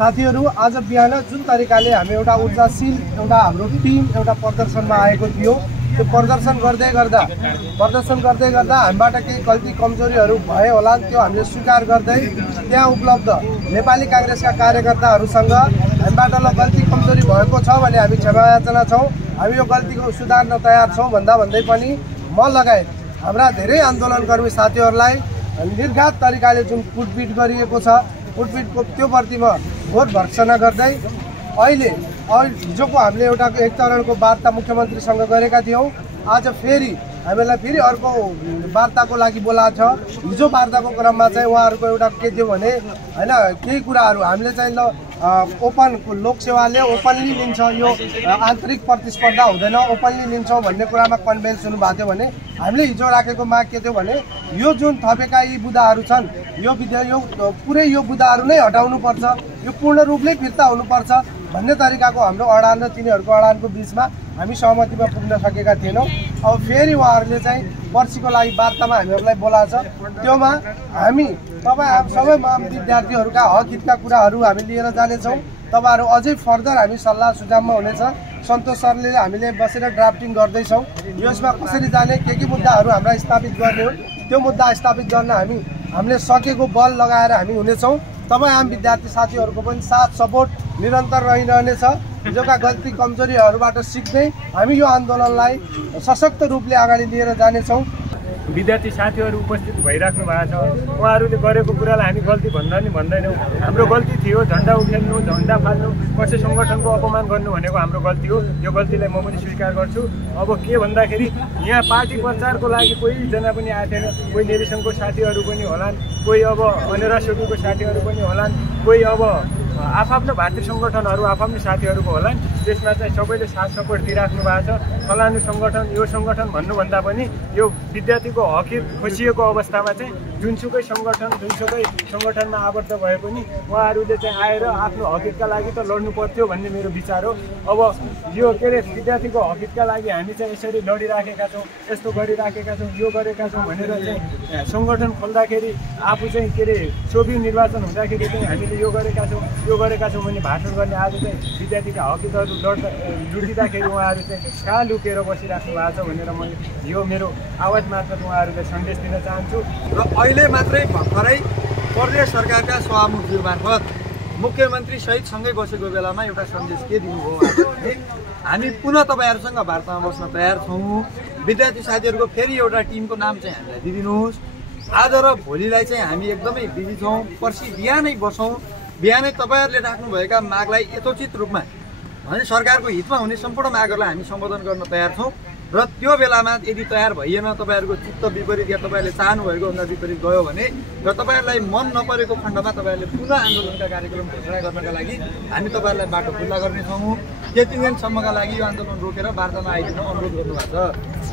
साथीहरु, आज बिहान जुन तरिकाले हामी एउटा ऊर्जाशील एउटा हाम्रो टिम एउटा प्रदर्शनमा आएको थियो, त्यो प्रदर्शन गर्दै गर्दा हामीबाट केही गल्ती कमजोरीहरू भए होला, त्यो हामीले स्वीकार गर्दै त्यहाँ उपलब्ध नेपाली कांग्रेसका कार्यकर्ताहरूसँग हामीबाट गल्ती कमजोरी भएको छ भने हामी क्षमा याचना छौं, हामी यो गल्तीको सुधार्न तयार छौं भन्दै पनि म लगायत हाम्रा धेरै आन्दोलनकर्मी साथीहरूलाई निर्घात तरिकाले जुन कुटपिट गरिएको छ, कुटपिटको त्यो प्रतिमा घोर भर्त्सना गर्दै अहिले हिजोको हामीले एउटा एक चरणको वार्ता मुख्यमन्त्रीसँग गरेका थियौं। आज फेरि हामीलाई फेरि अर्को वार्ताको लागि बोलाएको छ। हिजो वार्ताको क्रममा चाहिँ उहाँहरूको एउटा के थियो भने हैन, केही कुराहरू हामीले चाहिँ ओपन लोकसेवाले ओपनली लिन्छ, यो आन्तरिक प्रतिस्पर्धा हुँदैन, ओपनली लिन्छौँ भन्ने कुरामा कन्भिन्स हुनुभएको थियो भने हामीले हिजो राखेको माग के थियो भने यो जुन थपेका यी बुदाहरू छन्, यो पुरै यो बुदाहरू नै हटाउनुपर्छ, यो पूर्ण रूपले फिर्ता हुनुपर्छ भन्ने तरिकाको हाम्रो अडान र तिनीहरूको अडानको बीचमा हामी सहमतिमा पुग्न सकेका थिएनौँ। अब फेरि उहाँहरूले चाहिँ पर्सिको लागि वार्तामा हामीहरूलाई बोलाएको छ। त्योमा हामी सबै विद्यार्थीहरूका हक हितका कुराहरू हामी लिएर जानेछौँ। तपाईहरु अझै फर्दर हामी सल्लाह सुझावमा हुनेछ। सन्तोष सरले हामीले बसेर ड्राफ्टिङ गर्दैछौँ। यसमा कसरी जाने, के मुद्दाहरू हाम्रा स्थापित गर्ने हो, त्यो मुद्दा स्थापित गर्न हामीले सकेको बल लगाएर हामी हुनेछौँ। तपाईँ आम विद्यार्थी साथीहरूको पनि साथ सपोर्ट निरन्तर रहिरहनेछ। हिजोका गल्ती कमजोरीहरूबाट सिक्दै हामी यो आन्दोलनलाई सशक्त रूपले अगाडि लिएर जानेछौँ। विद्यार्थी साथीहरू उपस्थित भइराख्नु भएको छ। उहाँहरूले गरेको कुरालाई हामी गल्ती भन्दैनौँ। हाम्रो गल्ती थियो झन्डा उठाउनु, झन्डा फाल्नु, कसै सङ्गठनको अपमान गर्नु भनेको हाम्रो गल्ती हो। यो गल्तीलाई म पनि स्वीकार गर्छु। अब के भन्दाखेरि यहाँ पार्टी प्रचारको लागि कोहीजना पनि आएको थिएन। कोही नेविसङको साथीहरू पनि होलान्, कोही अब अनेरासोकीको साथीहरू पनि होलान्, कोही अब आफ्नो भातृ सङ्गठनहरू आफ्नो साथीहरूको होला। त्यसमा चाहिँ सबैले साथ सपोर्ट दिइराख्नु भएको छ। फलानु सङ्गठन यो सङ्गठन भन्नुभन्दा पनि यो विद्यार्थीको हक खोसिएको अवस्थामा चाहिँ जुनसुकै सङ्गठनमा आबद्ध भए पनि उहाँहरूले चाहिँ आएर आफ्नो हकितका लागि त लड्नु पर्थ्यो भन्ने मेरो विचार हो। अब यो के अरे विद्यार्थीको हकितका लागि हामी चाहिँ यसरी लडिराखेका छौँ, यस्तो गरिराखेका छौँ, यो गरेका छौँ भनेर चाहिँ सङ्गठन खोल्दाखेरि आफू चाहिँ के अरे चौबी निर्वाचन हुँदाखेरि चाहिँ हामीले यो गरेका छौँ भने भाषण गर्ने आज चाहिँ विद्यार्थीका हकितहरू लुटिँदाखेरि उहाँहरू चाहिँ कहाँ लुकेर बसिराख्नु भएको छ भनेर मैले यो मेरो आवाज मार्फत उहाँहरूलाई सन्देश दिन चाहन्छु। र अहिले मात्रै भर्खरै प्रदेश सरकारका सभामुखज्यू मार्फत मुख्यमन्त्री सहितसँगै बसेको बेलामा एउटा सन्देश के दिनुभयो भने हामी पुनः तपाईँहरूसँग वार्तामा बस्न तयार छौँ। विद्यार्थी साथीहरूको फेरि एउटा टिमको नाम चाहिँ हामीलाई दिदिनुहोस्। आज र भोलिलाई चाहिँ हामी एकदमै बिजी छौँ। पर्सि बिहानै बसौँ। बिहानै तपाईँहरूले राख्नुभएका मागलाई यथोचित रूपमा भने सरकारको हितमा हुने सम्पूर्ण मागहरूलाई हामी सम्बोधन गर्न तयार छौँ। र त्यो बेलामा यदि तयार भइएन, तपाईँहरूको चित्त विपरीत या तपाईँहरूले चाहनुभएको भन्दा विपरीत गयो भने र तपाईँहरूलाई मन नपरेको खण्डमा तपाईँहरूले पुनः आन्दोलनका कार्यक्रम घोषणा गर्नका लागि हामी तपाईँहरूलाई बाटो खुल्ला गर्नेछौँ। त्यति दिनसम्मका लागि यो आन्दोलन रोकेर वार्तामा आइदिन अनुरोध गर्नुभएको छ।